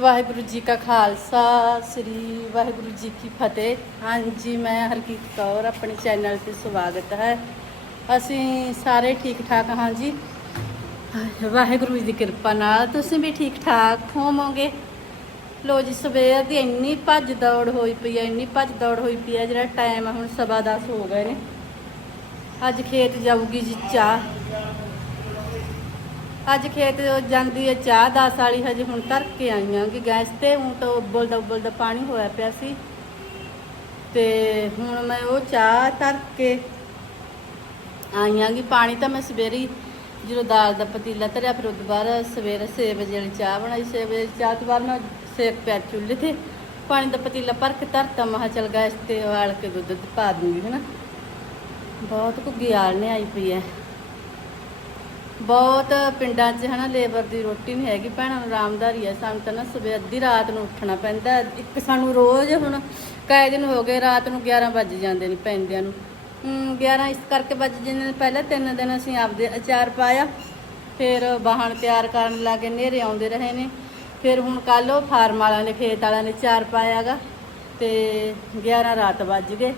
ਵਾਹਿਗੁਰੂ ਜੀ ਕਾ ਖਾਲਸਾ, ਸ੍ਰੀ ਵਾਹਿਗੁਰੂ ਜੀ ਕੀ ਫਤਿਹ। ਹਾਂਜੀ, ਮੈਂ ਹਰਕੀਤ ਕੌਰ, ਆਪਣੇ ਚੈਨਲ ਤੇ ਸਵਾਗਤ ਹੈ। ਅਸੀਂ ਸਾਰੇ ਠੀਕ ਠਾਕ ਹਾਂ ਜੀ? ਵਾਹਿਗੁਰੂ ਜੀ ਦੀ ਕਿਰਪਾ ਨਾਲ ਤੁਸੀਂ ਵੀ ਠੀਕ ਠਾਕ ਹੋਵੋਗੇ? ਲੋ ਜੀ, ਸਵੇਰ ਦੀ ਇੰਨੀ ਭੱਜ ਦੌੜ ਹੋਈ ਪਈ ਹੈ, ਇੰਨੀ ਭੱਜ ਦੌੜ ਹੋਈ ਪਈ ਹੈ, ਜਿਹੜਾ ਟਾਈਮ ਹੁਣ ਸਵਾ ਦਸ ਹੋ ਗਏ ਨੇ। ਅੱਜ ਖੇਤ ਜਾਊਗੀ ਜੀ ਚਾਹ। ਅੱਜ ਖੇਤ ਜਾਂਦੀ ਹੈ ਚਾਹ 10 ਵਾਲੀ ਹਜੇ ਹੁਣ ਧਰ ਕੇ ਆਈਆਂ ਕਿ ਗੈਸ ਤੇ ਹੁਣ ਤਾਂ ਉਬਲਦਾ ਉਬਲਦਾ ਪਾਣੀ ਹੋਇਆ ਪਿਆ ਸੀ। ਤੇ ਹੁਣ ਮੈਂ ਉਹ ਚਾਹ ਧਰ ਕੇ ਆਈਆਂ ਕਿ ਪਾਣੀ ਤਾਂ ਮੈਂ ਸਵੇਰੇ ਜਦੋਂ ਦਾਲ ਦਾ ਪਤੀਲਾ ਧਰਿਆ, ਫਿਰ ਉਹਦੇ ਬਾਅਦ ਸਵੇਰੇ 6 ਵਜੇ ਵਾਲੀ ਚਾਹ ਬਣਾਈ। 6 ਵਜੇ ਚਾਹ ਤੋਂ ਬਾਅਦ ਮੈਂ ਸੇਕ ਪਿਆ ਚੁੱਲ੍ਹੇ ਤੇ ਪਾਣੀ ਦਾ ਪਤੀਲਾ ਭਰ ਕੇ ਧਰਤਾ। ਮਹਾ ਚਲ ਗੈਸ ਤੇ ਵਾਲ ਕੇ ਦੁੱਧ ਪਾ ਦੂੰਗੀ, ਹਨਾ। ਬਹੁਤ ਘੁੱਗੀ ਆਲ ਨੇ ਆਈ ਪਈ ਹੈ। ਬਹੁਤ ਪਿੰਡਾਂ 'ਚ ਹਨਾ ਲੇਬਰ ਦੀ ਰੋਟੀ ਨਹੀਂ ਹੈਗੀ ਭੈਣਾਂ ਨੂੰ ਆਰਾਮਦਾਰੀ ਹੈ ਸਾਨੂੰ ਤਾਂ ਨਾ ਸਵੇਰ ਅੱਧੀ ਰਾਤ ਨੂੰ ਉੱਠਣਾ ਪੈਂਦਾ ਇੱਕ ਸਾਨੂੰ ਰੋਜ਼ ਹੁਣ ਕਈ ਦਿਨ ਹੋ ਗਏ ਰਾਤ ਨੂੰ 11 ਵੱਜ ਜਾਂਦੇ ਨੇ ਪੈਂਦਿਆਂ ਨੂੰ। ਹਮ, 11 ਇਸ ਕਰਕੇ ਵੱਜ ਜਾਂਦੇ ਨੇ ਪਹਿਲਾਂ ਤਿੰਨ ਦਿਨ ਅਸੀਂ ਆਪਦੇ ਅਚਾਰ ਪਾਇਆ ਫਿਰ ਵਾਹਣ ਤਿਆਰ ਕਰਨ ਲੱਗੇ ਨੇਰੇ ਆਉਂਦੇ ਰਹੇ ਨੇ। ਫਿਰ ਹੁਣ ਕੱਲ ਉਹ ਫਾਰਮ ਵਾਲਿਆਂ ਨੇ ਖੇਤ ਵਾਲਿਆਂ ਨੇ ਚਾਰ ਪਾਇਆਗਾ ਤੇ 11 ਰਾਤ ਵੱਜ ਗਏ।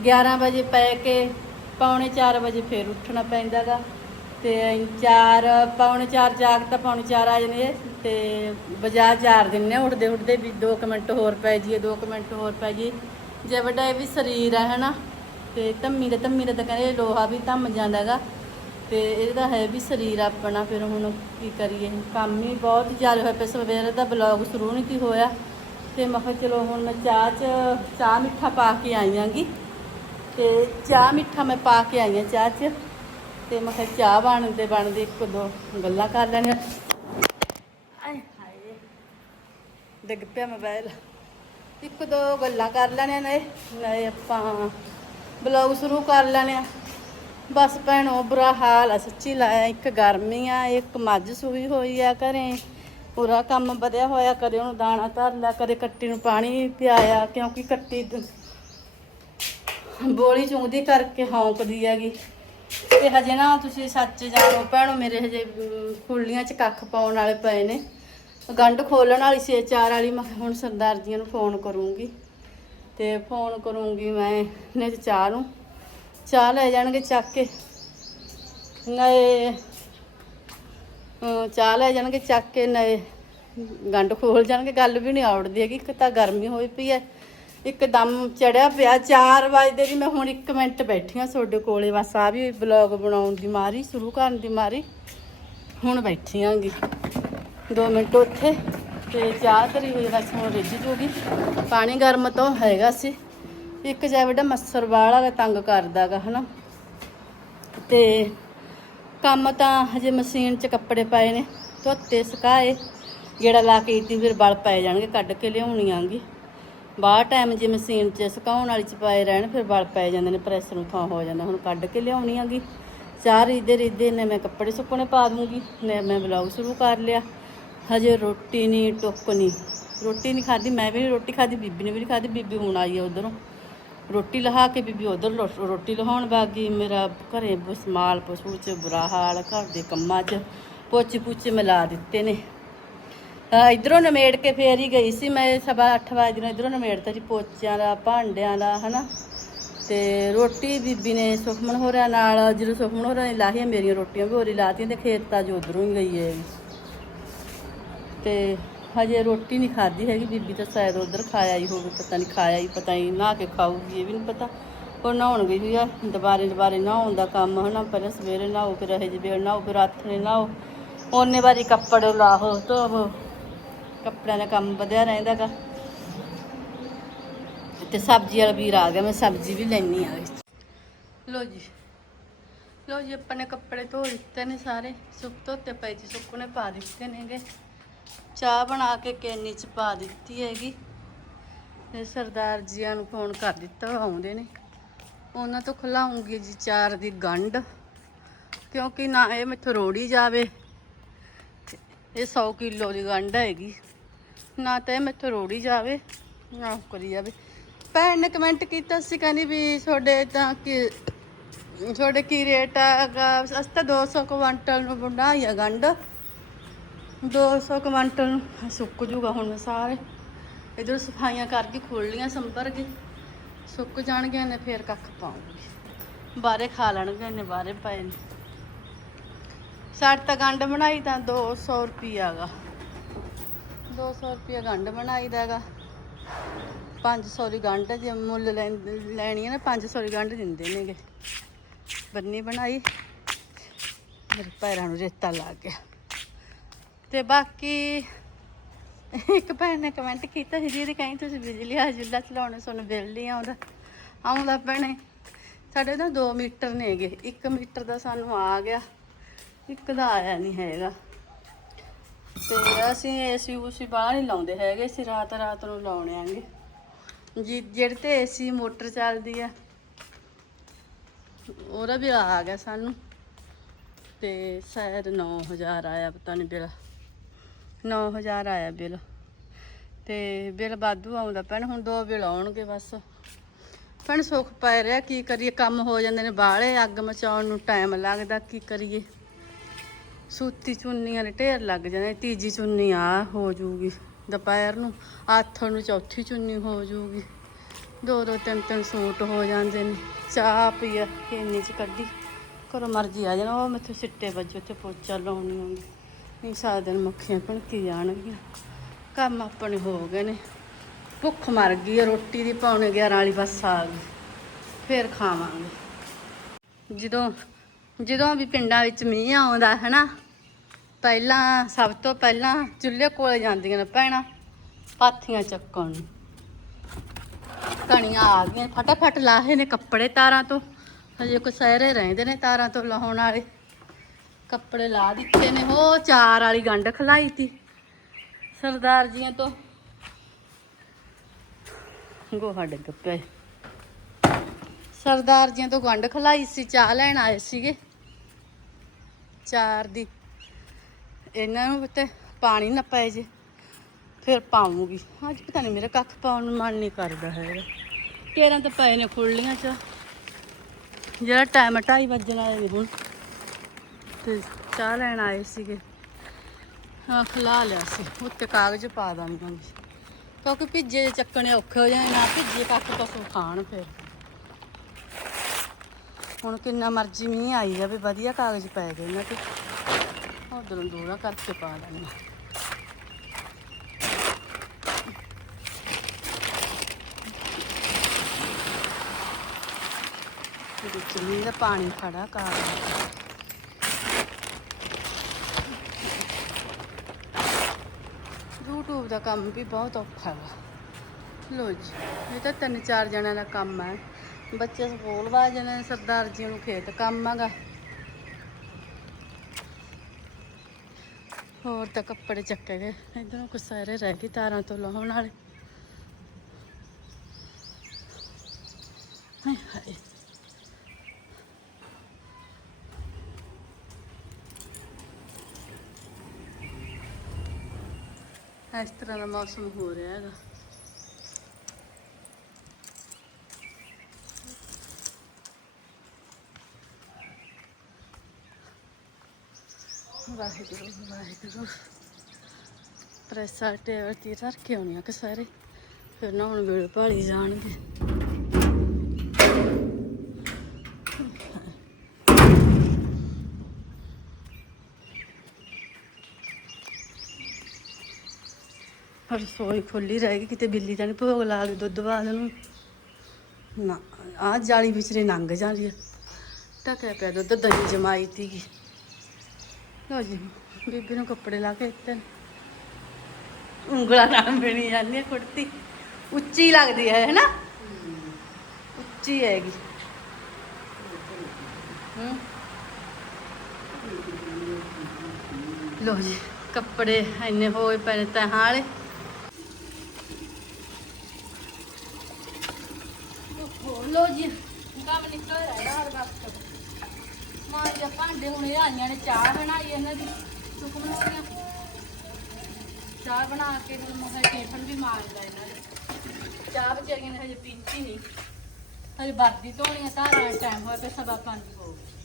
11 ਵਜੇ ਪੈ ਕੇ ਪੌਣੇ 4 ਵਜੇ ਫਿਰ ਉੱਠਣਾ ਪੈਂਦਾਗਾ। ਤੇ ਚਾਰ, ਪੌਣੇ 4 ਜਾਗ ਤਾਂ ਪੌਣੇ 4 ਆ ਜਾਂਦੇ ਤੇ ਬਜਾ ਚਾਰ ਦਿਨ ਨੇ ਉੱਠਦੇ ਉੱਠਦੇ ਵੀ 2 ਮਿੰਟ ਹੋਰ ਪੈ ਜੀਏ 2 ਮਿੰਟ ਹੋਰ ਪੈ ਜੀ ਜੇ ਵੱਡਾ ਇਹ ਵੀ ਸਰੀਰ ਹੈ ਹਨਾ, ਤੇ ਧੰਮੀ ਦਾ ਧੰਮੀ ਦਾ ਤਾਂ ਕਹਿੰਦੇ ਲੋਹਾ ਵੀ ਧੰਮ ਜਾਂਦਾਗਾ ਤੇ ਇਹਦਾ ਹੈ ਵੀ ਸਰੀਰ ਆਪਣਾ, ਫਿਰ ਹੁਣ ਕੀ ਕਰੀਏ, ਕੰਮ ਹੀ ਬਹੁਤ ਜ਼ਿਆਦਾ ਹੋਇਆ ਪਿਆ, ਸਵੇਰੇ ਦਾ ਬਲੌਗ ਸ਼ੁਰੂ ਨਹੀਂ ਕੀ ਹੋਇਆ। ਤੇ ਮੈਂ ਕਿਹਾ ਚਲੋ ਹੁਣ ਮੈਂ ਚਾਹ ਚ, ਚਾਹ ਮਿੱਠਾ ਪਾ ਕੇ ਆਈਆਂਗੀ ਤੇ ਚਾਹ ਮਿੱਠਾ ਮੈਂ ਪਾ ਕੇ ਆਈ ਹਾਂ ਚਾਹ 'ਚ। ਤੇ ਮੈਂ ਕਿਹਾ ਚਾਹ ਬਣਦੇ ਬਣਦੇ ਇੱਕ ਦੋ ਗੱਲਾਂ ਕਰ ਲੈਣੀਆਂ। ਡਿੱਗ ਪਿਆ ਮੋਬਾਈਲ ਇੱਕ ਦੋ ਗੱਲਾਂ ਕਰ ਲੈਣੀਆਂ ਨੇ, ਨਾਲੇ ਆਪਾਂ ਬਲੌਗ ਸ਼ੁਰੂ ਕਰ ਲੈਣੇ ਆ। ਬਸ ਭੈਣੋ, ਬੁਰਾ ਹਾਲ ਆ, ਸੱਚੀ ਲਾਇਆ ਇੱਕ ਗਰਮੀ ਆ, ਇੱਕ ਮੱਝ ਸੂਈ ਹੋਈ ਆ ਘਰੇ। ਪੂਰਾ ਕੰਮ ਵਧਿਆ ਹੋਇਆ, ਕਦੇ ਉਹਨੂੰ ਦਾਣਾ ਧਰ ਲਿਆ, ਕਦੇ ਕੱਟੀ ਨੂੰ ਪਾਣੀ ਪਿਆਇਆ, ਕਿਉਂਕਿ ਕੱਟੀ ਬੋਲੀ ਚੁੰਗਦੀ ਕਰਕੇ ਹੌਂਕਦੀ ਹੈਗੀ। ਤੇ ਹਜੇ ਨਾ ਤੁਸੀਂ ਸੱਚ ਜਾਣੋ, ਭੈਣੋ ਮੇਰੇ ਹਜੇ ਫੁੱਲੀਆਂ ਚ ਕੱਖ ਪਾਉਣ ਵਾਲੇ ਪਏ ਨੇ। ਗੰਢ ਖੋਲਣ ਵਾਲੀ ਸੀ, ਚਾਰ ਵਾਲੀ, ਮੈਂ ਹੁਣ ਸਰਦਾਰ ਜੀਆਂ ਨੂੰ ਫੋਨ ਕਰੂੰਗੀ। ਤੇ ਫੋਨ ਕਰੂੰਗੀ ਮੈਂ ਨੇ ਚਾਹ ਨੂੰ। ਚਾਹ ਲੈ ਜਾਣਗੇ ਚੱਕ ਕੇ। ਨਏ ਚਾਹ ਲੈ ਜਾਣਗੇ ਚੱਕ ਕੇ ਨਏ ਗੰਢ ਖੋਲ ਜਾਣਗੇ। ਗੱਲ ਵੀ ਨਹੀਂ ਆਉੜਦੀ ਹੈਗੀ, ਇੱਕ ਤਾਂ ਗਰਮੀ ਹੋਈ ਪਈ ਹੈ। ਇੱਕਦਮ ਚੜਿਆ ਪਿਆ 4 ਵਜੇ ਦੀ ਮੈਂ ਹੁਣ 1 ਮਿੰਟ ਬੈਠੀ ਹਾਂ ਤੁਹਾਡੇ ਕੋਲੇ, ਬਸ ਆ ਵੀ ਬਲੌਗ ਬਣਾਉਣ ਦੀ ਮਾਰੀ, ਸ਼ੁਰੂ ਕਰਨ ਦੀ ਮਾਰੀ। ਹੁਣ ਬੈਠੀ ਆਂਗੀ 2 ਮਿੰਟ ਉੱਥੇ, ਤੇ ਚਾਹ ਧਰੀ ਹੋਈ, ਬਸ ਹੁਣ ਰਿੱਝ ਜੂਗੀ। ਪਾਣੀ ਗਰਮ ਤਾਂ ਹੈਗਾ ਸੀ। ਇੱਕ ਜਿਹਾ ਵੱਡਾ ਮੱਸਰ ਵਾਲਾ ਤੰਗ ਕਰਦਾਗਾ, ਹਨਾ। ਤੇ ਕੰਮ ਤਾਂ ਹਜੇ ਮਸ਼ੀਨ 'ਚ ਕੱਪੜੇ ਪਏ ਨੇ, ਧੋਤੇ, ਸੁਕਾਏ। ਜਿਹੜਾ ਲਾ ਕੇ ਇੱਤੀ ਫਿਰ ਬਲ ਪੈ ਜਾਣਗੇ, ਕੱਢ ਕੇ ਲਿਆਉਣੀ ਆਂਗੀ। ਬਾਹਰ ਟਾਈਮ ਜੇ ਮਸ਼ੀਨ 'ਚ ਸੁਕਾਉਣ ਵਾਲੀ 'ਚ ਪਾਏ ਰਹਿਣ, ਫਿਰ ਵਲ ਪੈ ਜਾਂਦੇ ਨੇ ਪ੍ਰੈਸ ਨੂੰ ਥਾਂ ਹੋ ਜਾਂਦਾ। ਹੁਣ ਕੱਢ ਕੇ ਲਿਆਉਣੀ ਆਂਗੀ ਚਾਹ ਰੀਦੇ ਰੀਦੇ ਨੇ, ਮੈਂ ਕੱਪੜੇ ਸੁੱਕਣੇ ਪਾ ਦੂੰਗੀ। ਨੇ ਮੈਂ ਬਲੌਗ ਸ਼ੁਰੂ ਕਰ ਲਿਆ। ਹਜੇ ਰੋਟੀ ਨਹੀਂ ਟੁੱਕ ਨਹੀਂ ਰੋਟੀ ਨਹੀਂ ਖਾਧੀ, ਮੈਂ ਵੀ ਨਹੀਂ ਰੋਟੀ ਖਾਧੀ, ਬੀਬੀ ਨੇ ਵੀ ਨਹੀਂ ਖਾਧੀ, ਬੀਬੀ ਹੁਣ ਆਈ ਆ ਉਧਰੋਂ। ਰੋਟੀ ਲਹਾ ਕੇ ਬੀਬੀ ਉਧਰ ਰੋਟੀ ਲਹਾਉਣ ਬਾਗੀ ਮੇਰਾ ਘਰੇ ਬਸਮਾਲ ਪਸ਼ੂ ਚ, ਬੁਰਾ ਹਾਲ, ਘਰ ਦੇ ਕੰਮਾਂ 'ਚ। ਪੋਚੇ ਪੂਚੇ ਮਿਲਾ ਦਿੱਤੇ ਨੇ। ਇਧਰੋਂ ਨਮੇੜ ਕੇ ਫੇਰ ਹੀ ਗਈ ਸੀ ਮੈਂ ਸਵਾ 8 ਵਜੇ ਨੂੰ ਇਧਰੋਂ ਨਮੇੜਤਾ ਸੀ ਪੋਚਿਆਂ ਦਾ, ਭਾਂਡਿਆਂ ਦਾ, ਹਨਾ। ਤੇ ਰੋਟੀ ਬੀਬੀ ਨੇ ਸੁਖਮਨ ਹੋਰਿਆਂ ਨਾਲ, ਜਦੋਂ ਸੁਖਮਨ ਹੋਰਾਂ ਨੇ ਲਾਹੀਆਂ ਮੇਰੀਆਂ ਰੋਟੀਆਂ ਵੀ ਹੋਰੀ ਲਾਤੀਆਂ ਤੇ ਖੇਤ ਤਾਂ ਜੋ ਉਧਰੋਂ ਹੀ ਗਈ ਹੈ ਤੇ ਹਜੇ ਰੋਟੀ ਨਹੀਂ ਖਾਧੀ ਹੈਗੀ, ਬੀਬੀ ਤਾਂ ਸ਼ਾਇਦ ਉਧਰ ਖਾਇਆ ਹੀ ਹੋਵੇ ਪਤਾ ਨਹੀਂ ਖਾਇਆ ਹੀ, ਪਤਾ ਹੀ ਨਹਾ ਕੇ ਖਾਊਗੀ, ਇਹ ਵੀ ਨਹੀਂ ਪਤਾ। ਉਹ ਨਹਾਉਣ ਗਈ ਹੋਈ ਆ, ਦੁਬਾਰੇ ਦੁਬਾਰੇ ਨਹਾਉਣ ਦਾ ਕੰਮ, ਹਨਾ, ਪਹਿਲਾਂ ਸਵੇਰੇ ਨਹਾਓ, ਫਿਰ ਇਹ ਜਿਹੇ ਨਹਾਓ, ਫਿਰ ਰਾਤ ਨੇ ਨਹਾਓ। ਉਹਨੇ ਵਾਰੀ ਕੱਪੜੇ ਲਾਹੋ ਧੋਵੋ ਕੱਪੜਿਆਂ ਦਾ ਕੰਮ ਵਧਿਆ ਰਹਿੰਦਾਗਾ। ਤੇ ਸਬਜ਼ੀ ਵਾਲਾ ਵੀਰ ਆ ਗਿਆ, ਮੈਂ ਸਬਜ਼ੀ ਵੀ ਲੈਣੀ ਆ ਲੋ ਜੀ। ਲੋ ਜੀ, ਆਪਾਂ ਨੇ ਕੱਪੜੇ ਧੋ ਦਿੱਤੇ ਨੇ ਸਾਰੇ। ਸੁੱਕ ਧੋਤੇ ਪਏ ਜੀ ਸੁੱਕਣੇ ਪਾ ਦਿੱਤੇ ਨੇਗੇ। ਚਾਹ ਬਣਾ ਕੇ ਕੈਨੀ ਚ ਪਾ ਦਿੱਤੀ ਹੈਗੀ। ਤੇ ਸਰਦਾਰ ਜੀਆਂ ਨੂੰ ਫੋਨ ਕਰ ਦਿੱਤਾ ਆਉਂਦੇ ਨੇ। ਉਹਨਾਂ ਤੋਂ ਖਲਾਉਂਗੀ ਜੀ ਚਾਰ ਦੀ ਗੰਢ, ਕਿਉਂਕਿ ਨਾ ਇਹ ਮੈਥੋਂ ਰੋੜੀ ਜਾਵੇ। ਇਹ 100 ਕਿਲੋ ਦੀ ਗੰਢ ਹੈਗੀ। ਨਾ ਤਾਂ ਇਹ ਮੈਥੋਂ ਰੋੜੀ ਜਾਵੇ, ਨਾ ਉਹ ਕਰੀ ਜਾਵੇ। ਭੈਣ ਨੇ ਕਮੈਂਟ ਕੀਤਾ ਸੀ, ਕਹਿੰਦੀ ਵੀ ਤੁਹਾਡੇ ਤਾਂ ਕਿ, ਤੁਹਾਡੇ ਕੀ ਰੇਟ ਹੈਗਾ? ਅਸਤਾ 200 ਕੁਆਂਟਲ ਨੂੰ ਬਣਾਈ ਆ ਗੰਢ। 200 ਕੁਇੰਟਲ ਨੂੰ ਸੁੱਕ ਜੂਗਾ ਹੁਣ ਸਾਰੇ। ਇਧਰ ਸਫਾਈਆਂ ਕਰਕੇ ਖੋਲ ਲੀਆਂ ਸੰਭਰ ਕੇ। ਸੁੱਕ ਜਾਣਗੇ ਨੇ, ਫੇਰ ਕੱਖ ਪਾਉਂਗੀ। ਬਾਰੇ ਖਾ ਲੈਣਗੇ ਨੇ ਬਾਰੇ ਪਏ ਨੇ। ਸਾਡੇ ਤਾਂ ਗੰਢ ਬਣਾਈ ਤਾਂ 200 ਰੁਪਿਆ ਗਾ। 200 ਰੁਪਿਆ ਗੰਢ ਬਣਾਈ ਦਾਗਾ 500 ਦੀ ਗੰਢ ਜੇ ਮੁੱਲ ਲੈਣ- ਲੈਣੀ ਹੈ ਨਾ 500 ਦੀ ਗੰਢ ਦਿੰਦੇ ਨੇਗੇ। ਬੰਨੀ ਬਣਾਈ। ਮੇਰੇ ਪੈਰਾਂ ਨੂੰ ਰੇਤਾ ਲੱਗ ਗਿਆ। ਤੇ ਬਾਕੀ ਇੱਕ ਭੈਣ ਨੇ ਕਮੈਂਟ ਕੀਤਾ ਸੀ ਜਿਹਦੀ ਕਹਿੰਦੀ ਤੁਸੀਂ ਬਿਜਲੀ ਆ ਜੁੱਲਾ ਚਲਾਉਣੇ, ਤੁਹਾਨੂੰ ਬਿੱਲ ਨਹੀਂ ਆਉਂਦਾ। ਆਉਂਦਾ ਭੈਣੇ, ਸਾਡੇ ਤਾਂ 2 ਮੀਟਰ ਨੇਗੇ। 1 ਮੀਟਰ ਦਾ ਸਾਨੂੰ ਆ ਗਿਆ। ਇੱਕ ਦਾ ਆਇਆ ਨਹੀਂ ਹੈਗਾ। ਤੇ ਅਸੀਂ ਏਸੀ ਉਸੀ ਬਾਹਰ ਨਹੀਂ ਲਾਉਂਦੇ ਹੈਗੇ, ਅਸੀਂ ਰਾਤ ਰਾਤ ਨੂੰ ਲਾਉਣੇ ਆਂਗੇ ਜੀ, ਜਿਹੜੇ ਤੇ ਏਸੀ ਮੋਟਰ ਚੱਲਦੀ ਆ, ਉਹਦਾ ਵੀ ਆ ਗਿਆ ਸਾਨੂੰ। ਤੇ ਸ਼ਾਇਦ 9000 ਆਇਆ, ਪਤਾ ਨਹੀਂ ਬਿੱਲ। 9000 ਆਇਆ ਬਿੱਲ। ਤੇ ਬਿੱਲ ਵਾਧੂ ਆਉਂਦਾ ਪੈਣ ਹੁਣ ਦੋ ਬਿੱਲ ਆਉਣਗੇ ਬਸ। ਪੈਣ ਸੁੱਖ ਪੈ ਰਿਹਾ, ਕੀ ਕਰੀਏ, ਕੰਮ ਹੋ ਜਾਂਦੇ ਨੇ ਬਾਹਲੇ, ਅੱਗ ਮਚਾਉਣ ਨੂੰ ਟਾਈਮ ਲੱਗਦਾ, ਕੀ ਕਰੀਏ। ਸੂਤੀ ਚੁੰਨੀਆਂ ਦੇ ਢੇਰ ਲੱਗ ਜਾਂਦੇ ਤੀਜੀ ਚੁੰਨੀ ਆ, ਹੋ ਜੂਗੀ ਦੁਪਹਿਰ ਨੂੰ। ਆਥਣ ਨੂੰ ਚੌਥੀ ਚੁੰਨੀ ਹੋ ਜੂਗੀ। ਦੋ ਦੋ, ਤਿੰਨ ਤਿੰਨ ਸੂਟ ਹੋ ਜਾਂਦੇ ਨੇ। ਚਾਹ ਪੀਆ ਇੰਨੀ ਚ ਕੱਢੀ। ਕਰੋ ਮਰਜ਼ੀ ਆ ਜਾਣਾ, ਉਹ ਮੈਥੇ ਸਿੱਟੇ ਵੱਜੋ ਤੇ ਪੋਚਾ ਲਾਉਣੀ ਹੁੰਦੀ ਨਹੀਂ, ਸਾਰਾ ਦਿਨ ਮੱਖੀਆਂ ਭਣਕੀ ਜਾਣਗੀਆਂ। ਕੰਮ ਆਪਣੇ ਹੋ ਗਏ ਨੇ। ਭੁੱਖ ਮਰ ਗਈ ਰੋਟੀ ਦੀ ਪੌਣੇ 11 ਵਾਲੀ ਬੱਸ ਆ ਗਈ। ਫੇਰ ਖਾਵਾਂਗੇ। ਜਦੋਂ ਜਦੋਂ ਵੀ ਪਿੰਡਾਂ ਵਿੱਚ ਮੀਂਹ ਆਉਂਦਾ ਹੈ ਪਹਿਲਾਂ, ਸਭ ਤੋਂ ਪਹਿਲਾਂ ਚੁੱਲ੍ਹੇ ਕੋਲ ਜਾਂਦੀਆਂ ਨੇ ਭੈਣਾਂ ਪਾਥੀਆਂ ਚੱਕਣ। ਨੂੰ ਕਣੀਆਂ ਆ ਗਈਆਂ, ਫਟਾਫਟ ਲਾਹੇ ਨੇ ਕੱਪੜੇ ਤਾਰਾਂ ਤੋਂ। ਹਜੇ ਕੋਈ ਸਹਿਰੇ ਰਹਿੰਦੇ ਨੇ ਤਾਰਾਂ ਤੋਂ ਲਾਉਣ ਵਾਲੇ। ਕੱਪੜੇ ਲਾ ਦਿੱਤੇ ਨੇ ਉਹ ਚਾਰ ਵਾਲੀ ਗੰਢ ਖਲਾਈ ਤੀ, ਸਰਦਾਰ ਜੀਆਂ ਤੋਂ। ਗੋਹਾ ਡਿੱਗ ਪਿਆ ਸਰਦਾਰ ਜੀਆਂ ਤੋਂ ਗੰਢ ਖਲਾਈ ਸੀ, ਚਾਹ ਲੈਣ ਆਏ ਸੀਗੇ। ਚਾਰ ਦੀ। ਇਹਨਾਂ ਨੂੰ ਤੇ ਪਾਣੀ ਨਾ ਪਏ ਜੇ, ਫਿਰ ਪਾਉਂਗੀ। ਅੱਜ ਪਤਾ ਨਹੀਂ ਮੇਰਾ ਕੱਖ ਪਾਉਣ ਨੂੰ ਮਨ ਨਹੀਂ ਕਰਦਾ ਹੈਗਾ। ਕੇਰਾਂ ਤਾਂ ਪਏ ਨੇ ਖੁੱਲੀਆਂ ਚ। ਜਿਹੜਾ ਟਾਈਮ 2:30 ਵੱਜਣ ਆਏ ਨੇ ਹੁਣ। ਤੇ ਚਾਹ ਲੈਣ ਆਏ ਸੀਗੇ। ਹਾਂ, ਖਲਾ ਲਿਆ ਸੀ। ਉੱਤੇ ਕਾਗਜ਼ ਪਾ ਦਾਂਗੇ। ਕਿਉਂਕਿ ਭਿੱਜੇ ਚੱਕਣੇ ਔਖੇ ਹੋ ਜਾਣੇ, ਨਾ ਭਿੱਜੇ ਕੱਖ ਪਸ਼ੂ ਖਾਣ ਫਿਰ। ਹੁਣ ਕਿੰਨਾ ਮਰਜ਼ੀ ਮੀਂਹ ਆਈ ਜਾਵੇ, ਵਧੀਆ ਕਾਗਜ਼ ਪੈ ਗਏ ਇਹਨਾਂ ਤੇ। ਉਧਰੋਂ ਦੂਰਾ ਕਰਕੇ ਪਾ ਦਾਂਗੇ ਵਿੱਚ ਮੀਂਹ ਦਾ ਪਾਣੀ ਖੜਾ ਕਾਗਜ਼ YouTube ਦਾ ਕੰਮ ਵੀ ਬਹੁਤ ਔਖਾ ਹੈ ਲੋ ਜੀ, ਇਹ ਤਾਂ ਤਿੰਨ ਚਾਰ ਜਣਿਆਂ ਦਾ ਕੰਮ ਹੈ ਬੱਚੇ ਸਕੂਲ ਵਾ ਜਾਣੇ ਸਰਦਾਰ ਜੀ ਨੂੰ ਖੇਤ ਕੰਮ ਹੈਗਾ। ਹੋਰ ਤਾਂ ਕੱਪੜੇ ਚੱਕੇ ਗਏ। ਇਧਰੋਂ ਕੁ ਸਾਰੇ ਰਹਿ ਗਏ ਤਾਰਾਂ ਤੋਂ ਲਾਉਣ ਵਾਲੇ। ਹਾਏ ਹਾਏ। ਇਸ ਤਰ੍ਹਾਂ ਦਾ ਮੌਸਮ ਹੋ ਰਿਹਾ ਹੈਗਾ। ਵਾਹਿਗੁਰੂ ਵਾਹਿਗੁਰੂ। ਪ੍ਰੈਸਰ ਟੇਬਲ ਤੇ ਰੱਖ ਕੇ ਆਉਣੀ ਆ ਕਿ ਸਾਰੇ ਫਿਰ ਨਾ ਹੁਣ ਵੇਲੇ ਭਾਲੀ ਜਾਣਗੇ? ਪਰ ਰਸੋਈ ਖੁੱਲੀ ਰਹੇਗੀ, ਕਿਤੇ ਬਿੱਲੀ ਤਾਂ ਨਹੀਂ ਭੋਗ ਲਾ ਗਈ ਦੁੱਧ ਬਾਦ ਨੂੰ ਨਾ ਆ ਜਾਲੀ ਵਿਚਰੇ ਨੰਗ ਜਾਂਦੀ ਹੈ ਟਕਿਆ ਪਿਆ ਦੁੱਧ ਦਹੀਂ ਜਮਾਈ ਤੀਗੀ। ਲੋ ਜੀ ਬੀਬੀ ਨੂੰ ਕੱਪੜੇ ਲਾ ਕੇ ਦਿੱਤੇ ਨੇ। ਉਂਗਲਾਂ ਨਾਲ ਬਣੀ ਜਾਂਦੀ ਹੈ ਕੁੜਤੀ। ਉੱਚੀ ਲੱਗਦੀ ਹੈ ਹੈਨਾ? ਉੱਚੀ ਹੈਗੀ। ਹੂੰ। ਲੋ ਜੀ ਕੱਪੜੇ ਇੰਨੇ ਹੋਏ ਪਏ ਵਾਲੇ। ਓਹੋ, ਲੋ ਜੀ ਕੰਮ ਨਿਕਲ ਰਿਹਾ ਹਰ ਵਕਤ ਮਾਂ ਜੀ ਭਾਂਡੇ ਹੁਣੇ ਆਈਆਂ ਨੇ, ਚਾਹ ਬਣਾਈ ਇਹਨਾਂ ਦੀ ਸੁੱਕ ਬਣਾਉਣੀਆਂ ਚਾਹ ਬਣਾ ਕੇ ਹੁਣ ਮੈਂ ਟਿਫਨ ਵੀ ਮਾਰਦਾ ਇਹਨਾਂ ਦੇ ਚਾਹ ਵਿਚਾਰੀਆਂ ਨੇ ਹਜੇ ਪੀਤੀ ਨਹੀਂ ਹਜੇ ਵਰਦੀ ਧੋਣੀ ਆ ਸਾਰਾ ਟਾਈਮ ਹੋਇਆ ਪਿਆ ਸਵਾ ਪੰਜ ਹੋ ਗਏ।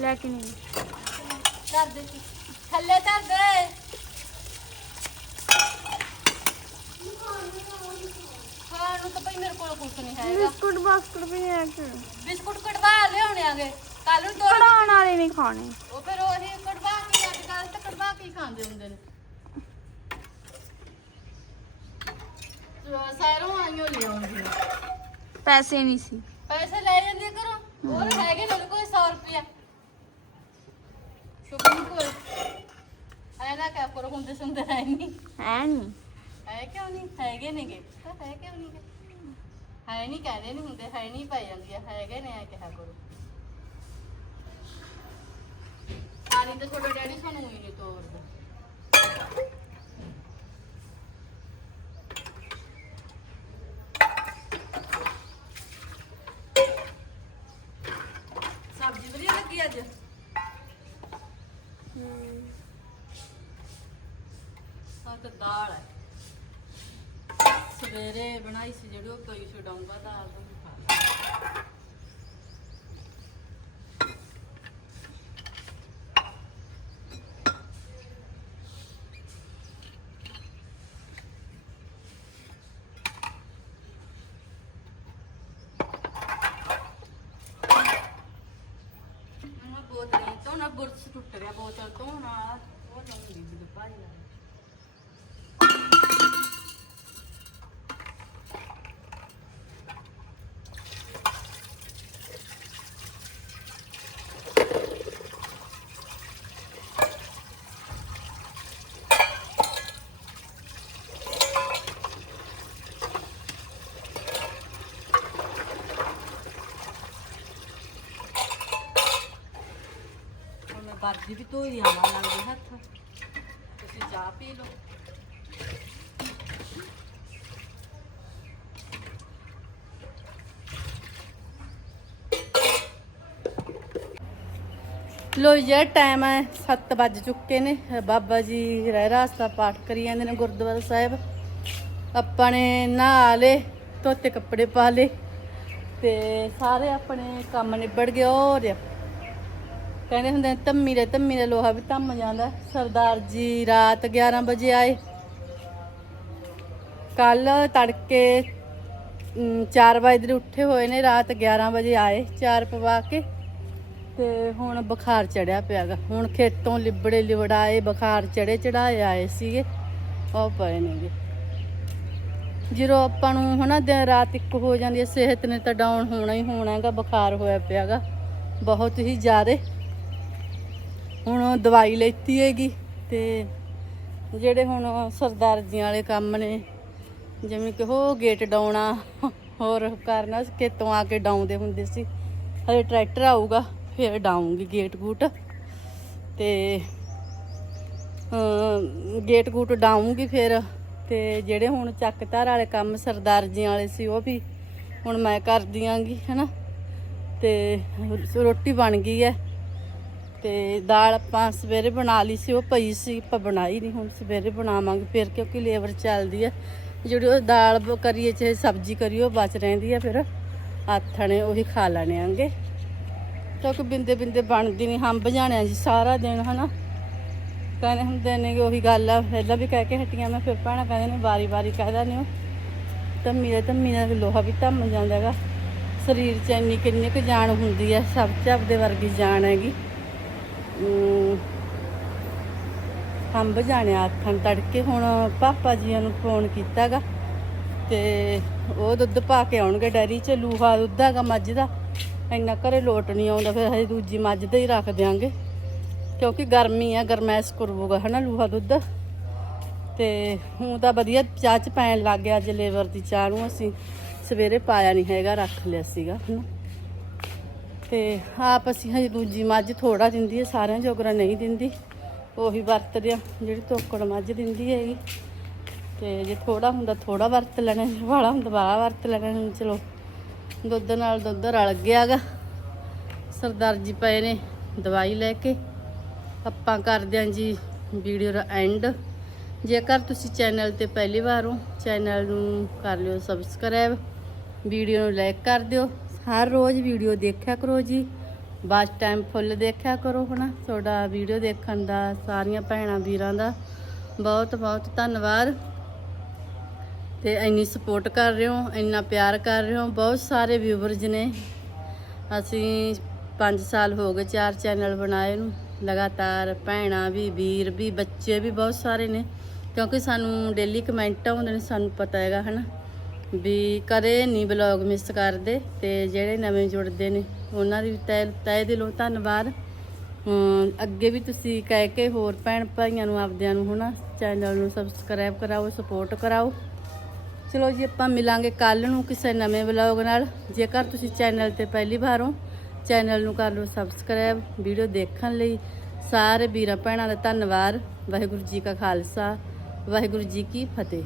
ਲੈ ਕੇ ਨਹੀਂ ਧਰ ਦੇ। ਥੱਲੇ ਧਰ ਦੇ। ਖਾਣ ਨੂੰ ਤਾਂ ਭਾਈ ਮੇਰੇ ਕੋਲ ਕੁਝ ਨਹੀਂ ਹੈਗਾ। ਬਿਸਕੁਟ ਬਾਸਕਟ ਵੀ ਹੈ ਕਿ? ਬਿਸਕੁਟ ਕਢਵਾ ਲਿਆਉਣੇ ਆਗੇ। ਕੱਲ ਨੂੰ ਦੋ ਕੜਾਉਣ ਵਾਲੇ ਨਹੀਂ ਖਾਣੇ। ਉਹ ਫਿਰ ਉਹੀ ਕਢਵਾ ਕੇ ਅੱਜ ਕੱਲ ਤਾਂ ਕਢਵਾ ਕੇ ਹੀ ਖਾਂਦੇ ਹੁੰਦੇ ਨੇ। ਸੈਰੋਂ ਆਈਓ ਲਿਆਉਂਦੀ ਪੈਸੇ ਨਹੀਂ ਸੀ। ਪੈਸੇ ਲੈ ਜਾਂਦੇ ਕਰੋ ਹੋਰ ਹੈਗੇ ਮੇਰੇ ਕੋਲ 100 ਰੁਪਿਆ ਸ਼ੁਕਰ ਕੋਲ ਕਿਆ ਕਰੋ ਹੁੰਦੇ ਸੁੰਦਰ ਹੈ ਨਹੀਂ। ਹੈ ਨਹੀਂ। ਹੈ ਕਿਉਂ ਨਹੀਂ? ਹੈਗੇ ਨੇਗੇ। ਤਾਂ ਹੈ ਕਿਉਂ ਨਹੀਂ? ਹੈ ਨਹੀਂ ਕਹਿੰਦੇ ਨਹੀਂ ਹੁੰਦੇ ਹੈ ਨਹੀਂ ਪਾਈ ਜਾਂਦੀ ਆ। ਹੈਗੇ ਨੇ ਐ ਕਿਹਾ ਕਰੋ। ਪਾਣੀ ਤੇ ਤੁਹਾਡਾ ਡੈਡੀ ਸਾਨੂੰ ਹੀ ਨਹੀਂ ਤੋਰਦਾ ਸਬਜ਼ੀ ਵਧੀਆ ਲੱਗੀ ਅੱਜ ਆ ਤਾਂ ਦਾਲ ਹੈ। ਸਵੇਰੇ ਬਣਾਈ ਸੀ ਜਿਹੜੀ ਉਹ ਕੋਈ ਸੀ ਡੋਂਗਾ ਦਾਲ ਉਹ ਬੋਤਲ ਤੋਂ ਨਾ ਬੁਰਸ਼ ਟੁੱਟ ਰਿਹਾ, ਬੋਤਲ ਤੋਂ ਨਾ ਉਹ ਲਾਉਂਗੀ ਵੀ ਭਾਈ ਲਾ ਵੀ ਧੋਈ ਆਵਾਂ ਲੱਗਦੇ ਹੱਥ। ਤੁਸੀਂ ਚਾਹ ਪੀ ਲਓ। ਲੋ ਜੀ ਟਾਈਮ ਹੈ 7 ਵੱਜ ਚੁੱਕੇ ਨੇ। ਬਾਬਾ ਜੀ ਰਹਿ ਰਾਸਤਾ ਪਾਠ ਕਰੀ ਜਾਂਦੇ ਨੇ ਗੁਰਦੁਆਰਾ ਸਾਹਿਬ। ਆਪਾਂ ਨੇ ਨਹਾ ਲੇ ਧੋਤੇ ਕੱਪੜੇ ਪਾ ਲੇ ਤੇ ਸਾਰੇ ਆਪਣੇ ਕੰਮ ਨਿਬੜ ਗਏ, ਹੋਰ ਕਹਿੰਦੇ ਹੁੰਦੇ ਨੇ ਧੰਮੀ ਦੇ ਧੰਮੀ ਦਾ ਲੋਹਾ ਵੀ ਧੰਮ ਜਾਂਦਾ। ਸਰਦਾਰ ਜੀ ਰਾਤ 11 ਵਜੇ ਆਏ। ਕੱਲ ਤੜਕੇ 4 ਵਜੇ ਦੇ ਉੱਠੇ ਹੋਏ ਨੇ, ਰਾਤ 11 ਵਜੇ ਆਏ ਚਾਰ ਪਵਾ ਕੇ। ਤੇ ਹੁਣ ਬੁਖਾਰ ਚੜਿਆ ਪਿਆਗਾ। ਹੁਣ ਖੇਤੋਂ ਲਿਬੜੇ ਲਿਬੜਾਏ, ਬੁਖਾਰ ਚੜੇ ਚੜਾਏ ਆਏ ਸੀਗੇ। ਉਹ ਪਏ ਨੇਗੇ। ਜਦੋਂ ਆਪਾਂ ਨੂੰ ਹਨਾ ਦਿਨ ਰਾਤ ਇੱਕ ਹੋ ਜਾਂਦੀ ਹੈ, ਸਿਹਤ ਨੇ ਤਾਂ ਡਾਊਨ ਹੋਣਾ ਹੀ ਹੋਣਾ ਹੈਗਾ, ਬੁਖਾਰ ਹੋਇਆ ਪਿਆਗਾ। ਬਹੁਤ ਹੀ ਜ਼ਿਆਦਾ। ਹੁਣ ਦਵਾਈ ਲੈਤੀ ਹੈਗੀ ਤੇ ਜਿਹੜੇ ਹੁਣ ਸਰਦਾਰਜ਼ੀਆਂ ਵਾਲੇ ਕੰਮ ਨੇ, ਜਿਵੇਂ ਕਿ ਉਹ ਗੇਟ ਡਾਉਣਾ, ਹੋਰ ਕਰਨਾ ਖੇਤੋਂ ਆ ਕੇ ਡਾਉਂਦੇ ਹੁੰਦੇ ਸੀ। ਹਲੇ ਟਰੈਕਟਰ ਆਊਗਾ, ਫਿਰ ਡਾਉਂਗੀ ਗੇਟ ਗੂਟ ਤੇ ਗੇਟ ਗੂਟ ਡਾਉਂਗੀ ਫਿਰ। ਤੇ ਜਿਹੜੇ ਹੁਣ ਚੱਕ ਧਾਰ ਵਾਲੇ ਕੰਮ ਸਰਦਾਰਜੀਆਂ ਵਾਲੇ ਸੀ, ਉਹ ਵੀ ਹੁਣ ਮੈਂ ਕਰਦੀ ਆਂਗੀ ਹੈਨਾ। ਤੇ ਰੋਟੀ ਬਣ ਗਈ ਹੈ। ਤੇ ਦਾਲ ਆਪਾਂ ਸਵੇਰੇ ਬਣਾ ਲਈ ਸੀ, ਉਹ ਪਈ ਸੀ, ਆਪਾਂ ਬਣਾਈ ਨਹੀਂ ਹੁਣ ਸਵੇਰੇ ਬਣਾਵਾਂਗੇ, ਫਿਰ ਕਿਉਂਕਿ ਲੇਬਰ ਚੱਲਦੀ ਹੈ ਜਿਹੜੀ ਉਹ ਦਾਲ ਬ- ਕਰੀਏ, ਚਾਹੇ ਸਬਜ਼ੀ ਕਰੀਏ, ਉਹ ਬਚ ਰਹਿੰਦੀ ਹੈ ਫਿਰ ਆਥਣੇ ਉਹੀ ਖਾ ਲੈਣੇ ਆਂਗੇ। ਕਿਉਂਕਿ ਬਿੰਦੇ ਬਿੰਦੇ ਬਣਦੀ ਨਹੀਂ ਹੰਬ ਜਾਣਿਆ ਜੀ ਸਾਰਾ ਦਿਨ, ਹਨਾ। ਕਹਿੰਦੇ ਹੁੰਦੇ ਨੇ ਕਿ ਉਹੀ ਗੱਲ ਆ, ਪਹਿਲਾਂ ਵੀ ਕਹਿ ਕੇ ਹਟੀਆਂ ਮੈਂ, ਫਿਰ ਭੈਣਾਂ ਕਹਿੰਦੇ ਨੇ, ਵਾਰੀ ਵਾਰੀ ਕਹਿਦਾ ਉਹ ਧੰਮੀ ਦਾ ਧੰਮੀ ਦਾ ਲੋਹਾ ਵੀ ਧੰਮ ਜਾਂਦਾ ਹੈਗਾ। ਸਰੀਰ 'ਚ ਇੰਨੀ, ਕਿੰਨੀ ਕੁ ਜਾਣ ਹੁੰਦੀ ਹੈ ਸਭ 'ਚ ਆਪਦੇ ਵਰਗੀ ਜਾਨ ਹੈਗੀ। ਹੰਬ ਜਾਣਿਆ ਆਖਣ ਤੜਕੇ। ਹੁਣ ਪਾਪਾ ਜੀਆਂ ਨੂੰ ਫੋਨ ਕੀਤਾਗਾ ਤੇ ਉਹ ਦੁੱਧ ਪਾ ਕੇ ਆਉਣਗੇ ਡੈਰੀ 'ਚ, ਲੂਹਾ ਦੁੱਧ ਹੈਗਾ ਮੱਝ ਦਾ। ਇੰਨਾ ਘਰੇ ਲੋਟ ਨਹੀਂ ਆਉਂਦਾ, ਫਿਰ ਅਸੀਂ ਦੂਜੀ ਮੱਝ ਦਾ ਹੀ ਰੱਖ ਦਿਆਂਗੇ। ਕਿਉਂਕਿ ਗਰਮੀ ਆ, ਗਰਮੈਸ਼ ਕਰੂਗਾ, ਹਨਾ, ਲੂਹਾ ਦੁੱਧ? ਤੇ ਹੁਣ ਤਾਂ ਵਧੀਆ ਚਾਹ ਚ ਪੈਣ ਲੱਗ ਗਿਆ, ਅੱਜ ਲੇਬਰ ਦੀ ਚਾਹ ਨੂੰ ਅਸੀਂ ਸਵੇਰੇ ਪਾਇਆ ਨਹੀਂ ਹੈਗਾ, ਰੱਖ ਲਿਆ ਸੀਗਾ, ਹਨਾ। ਤੇ ਆਪ ਅਸੀਂ ਹਜੇ ਦੂਜੀ ਮੱਝ ਥੋੜਾ ਦਿੰਦੀ ਹੈ, ਸਾਰਿਆਂ ਜੋਗਰਾ ਨਹੀਂ ਦਿੰਦੀ। ਉਹੀ ਵਰਤਦੇ ਆ ਜਿਹੜੀ ਤੋਕੜ ਮੱਝ ਦਿੰਦੀ ਹੈਗੀ। ਤੇ ਜੇ ਥੋੜਾ ਹੁੰਦਾ ਥੋੜਾ ਵਰਤ ਲੈਣਾ, ਜੇ ਵਾਲਾ ਹੁੰਦਾ, ਵਾਲਾ ਵਰਤ ਲੈਣਾ ਚਲੋ, ਦੁੱਧ ਨਾਲ ਦੁੱਧ ਰਲ ਗਿਆਗਾ ਸਰਦਾਰ ਜੀ ਪਏ ਨੇ ਦਵਾਈ ਲੈ ਕੇ। ਆਪਾਂ ਕਰਦੇ ਹਾਂ ਜੀ ਵੀਡੀਓ ਦਾ ਐਂਡ ਜੇਕਰ ਤੁਸੀਂ ਚੈਨਲ ਤੇ ਪਹਿਲੀ ਵਾਰ ਹੋ, ਚੈਨਲ ਨੂੰ ਕਰ ਲਿਓ ਸਬਸਕ੍ਰਾਈਬ ਵੀਡੀਓ ਨੂੰ ਲਾਈਕ ਕਰ ਦਿਓ। ਹਰ ਰੋਜ਼ ਵੀਡੀਓ ਦੇਖਿਆ ਕਰੋ ਜੀ। ਬਸ ਟਾਈਮ ਫੁੱਲ ਦੇਖਿਆ ਕਰੋ ਹਨਾ। ਤੁਹਾਡਾ ਵੀਡੀਓ ਦੇਖਣ ਦਾ, ਸਾਰੀਆਂ ਭੈਣਾਂ ਵੀਰਾਂ ਦਾ ਬਹੁਤ ਬਹੁਤ ਧੰਨਵਾਦ। ਤੇ ਇੰਨੀ ਸਪੋਰਟ ਕਰ ਰਹੇ ਹੋ, ਇੰਨਾ ਪਿਆਰ ਕਰ ਰਹੇ ਹੋ। ਬਹੁਤ ਸਾਰੇ ਵਿਊਵਰਜ਼ ਨੇ। ਅਸੀਂ 5 ਸਾਲ ਹੋ ਗਏ ਚਾਰ ਚੈਨਲ ਬਣਾਏ ਨੂੰ। ਲਗਾਤਾਰ ਭੈਣਾਂ ਵੀ, ਵੀਰ ਵੀ, ਬੱਚੇ ਵੀ ਬਹੁਤ ਸਾਰੇ ਨੇ। ਕਿਉਂਕਿ ਸਾਨੂੰ ਡੇਲੀ ਕਮੈਂਟ ਆਉਂਦੇ ਨੇ, ਸਾਨੂੰ ਪਤਾ ਹੈਗਾ ਹਨਾ। ਵੀ ਕਦੇ ਨਹੀਂ ਬਲੌਗ ਮਿਸ ਕਰਦੇ ਤੇ ਜਿਹੜੇ ਨਵੇਂ ਜੁੜਦੇ ਨੇ, ਉਹਨਾਂ ਦੀ ਵੀ ਤਹਿ ਤਹਿ ਦਿਲੋਂ ਧੰਨਵਾਦ। ਅੱਗੇ ਵੀ ਤੁਸੀਂ ਕਹਿ ਕੇ ਹੋਰ ਭੈਣ ਭਾਈਆਂ ਨੂੰ, ਆਪਦਿਆਂ ਨੂੰ ਹਨਾ ਚੈਨਲ ਨੂੰ ਸਬਸਕ੍ਰਾਈਬ ਕਰਾਓ ਸਪੋਰਟ ਕਰਾਓ। ਚਲੋ ਜੀ, ਆਪਾਂ ਮਿਲਾਂਗੇ ਕੱਲ ਨੂੰ ਕਿਸੇ ਨਵੇਂ ਵਲੌਗ ਨਾਲ। ਜੇਕਰ ਤੁਸੀਂ ਚੈਨਲ ਤੇ ਪਹਿਲੀ ਵਾਰ ਹੋ ਚੈਨਲ ਨੂੰ ਕਰ ਲਓ ਸਬਸਕ੍ਰਾਈਬ ਵੀਡੀਓ ਦੇਖਣ ਲਈ। ਸਾਰੇ ਵੀਰਾਂ ਭੈਣਾਂ ਦਾ ਧੰਨਵਾਦ। ਵਾਹਿਗੁਰੂ ਜੀ ਕਾ ਖਾਲਸਾ, ਵਾਹਿਗੁਰੂ ਜੀ ਕੀ ਫਤਿਹ।